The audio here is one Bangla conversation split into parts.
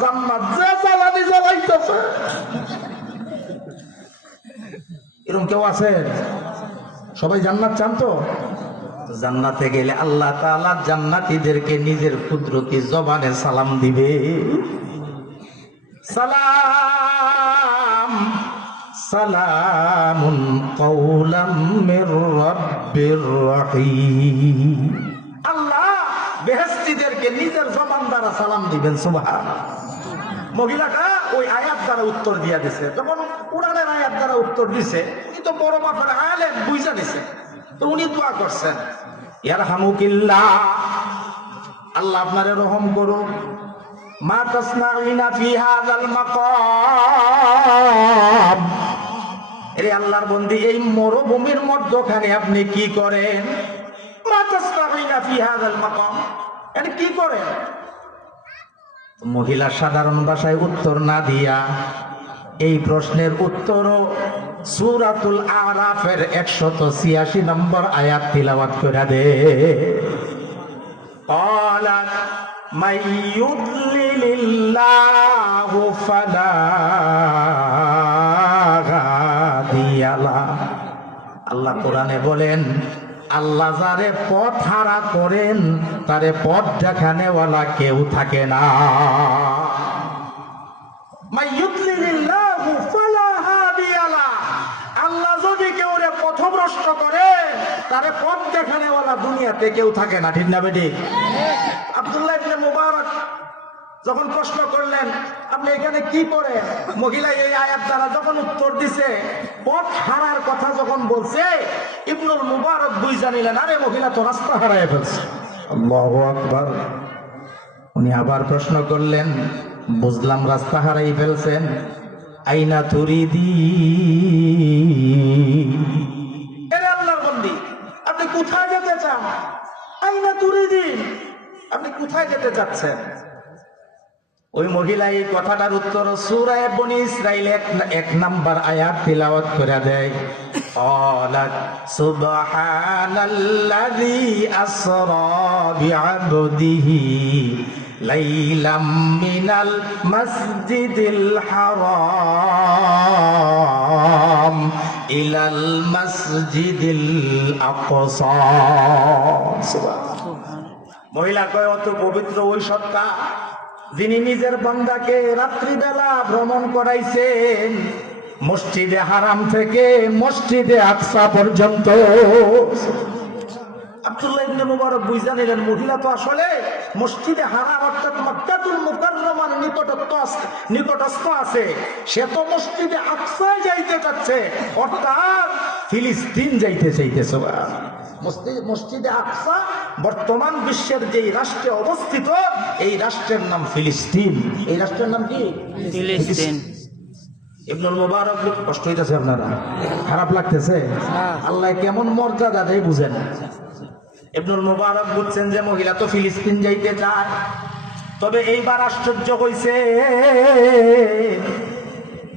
জান্নাত যে জ্বালানি জ্বালাইতেছে। এরকম কেউ আছে? সবাই জান্নাত চান তো? জান্নাতে গেলে আল্লাহ তাআলা জান্নাতীদেরকে নিজের কুদরতি জবানে সালাম দিবে। সালাম সালামুন কাওলাম মির রাব্বির রহিম। আল্লাহ বেহেশতীদেরকে নিজের জবান দ্বারা সালাম দিবেন। সুবহানাল্লাহ। মহিলাটা ওই আয়াত দ্বারা উত্তর দিয়া দিছে। যখন কোরআনের আয়াত দ্বারা উত্তর দিছে, উনি তো বড় মাপের আলেম, বুঝা দিছে, তো উনি দোয়া করছেন, ইয়ারহামুকিল্লাহ, আল্লাহ আপনারে রহম করুন। মা তাসনাউনা ফি হাযাল মাকাম, এরে আল্লাহর বন্দি এই মরুভূমির মধ্যখানে আপনি কি করেন? মা তাসনাউনা ফি হাযাল মাকাম, মানে কি করেন? মহিলা সাধারণ ভাষায় উত্তর না দিয়া এই প্রশ্নের উত্তরও সূরাতুল আরাফের 186 নম্বর আয়াত তিলাওয়াত করে দে। ক্বালাত মাইয়ুদলিলিল্লাহু ফালা হাদিয়া লাহু। আল্লাহ কোরআনে বলেন, আল্লাহ যারে পথ হারা করেন তারে পথ দেখানেওয়ালা কেউ থাকে না। মাইয়ুদলিলিল্লাহু ফালা হাদিয়া লাহু, আল্লাহ যদি কেউ রে পথভ্রষ্ট করে তারে পথ দেখানেওয়ালা দুনিয়াতে কেউ থাকে না। ঠিক না বেটি? আব্দুল্লাহ ইবনে মুবারক যখন প্রশ্ন করলেন আপনি এখানে কি করেন, মহিলা এই আয়াত দ্বারা যখন উত্তর দিছে, পথ হারার কথা যখন বলছে, ইবনুল মুবারক বুঝা নিলেন, আরে মহিলা তো রাস্তা হারায় ফেলছে। আল্লাহু আকবার। উনি আবার প্রশ্ন করলেন, বুঝলাম রাস্তা হারাই ফেলছেন, আইনা তুরিদি, এরে আল্লাহর বান্দি আপনি কোথায় যেতে চান? আইনা তুরিদি, আপনি কোথায় যেতে চাচ্ছেন? ওই মহিলা এই কথাটার উত্তর সূরা বনী ইসরাঈল 1 নম্বর আয়াত তিলাওয়াত করে দেয়। ক্বালাত সুবহানাল্লাযী আসরা বিআবদিহি লাইলাম মিনাল মাসজিদিল হারাম ইলাল মাসজিদিল আকসা। মহিলা কয়, অত পবিত্র ওই সত্তা যিনি নিজের বান্দাকে রাত্রিবেলা ভ্রমণ করাইছেন মসজিদে হারাম থেকে মসজিদে আকসা পর্যন্ত। আব্দুল্লাহ ইবনে মুবারক বুঝা নিলেন, মহিলা তো আসলে মসজিদে হারাম অর্থাৎ মক্কাতুল মুকাররমার নিকটস্থ আছে, সে তো মসজিদে আকসায় যাইতে চাচ্ছে, অর্থাৎ ফিলিস্তিন যাইতে চাইতেছে। মসজিদে আকসা বর্তমান বিশ্বের যে রাষ্ট্রে অবস্থিত, এই রাষ্ট্রের নাম ফিলিস্তিন। এই রাষ্ট্রের নাম কি? ফিলিস্তিন। ইবনুল মুবারক, কষ্ট হইতেছে আপনারা? খারাপ লাগতেছে? আল্লাহ কেমন মর্যাদা দেয় বুঝেন। ইবনুল মুবারক বুঝছেন যে মহিলা তো ফিলিস্তিন যাইতে চায়, তবে এইবার আশ্চর্য হইছে,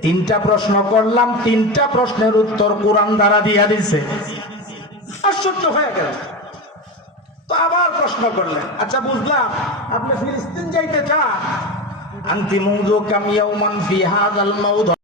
3টা প্রশ্ন করলাম, 3টা প্রশ্নের উত্তর কোরআন দ্বারা দিয়া দিছে। আশ্চর্য হয়ে গেল, তো আবার প্রশ্ন করলেন, আচ্ছা বুঝলাম আপনি ফিলিস্তিন যাইতে চান, আনতি মুযু কাম ইয়াওমান ফি হাযাল মাউদ।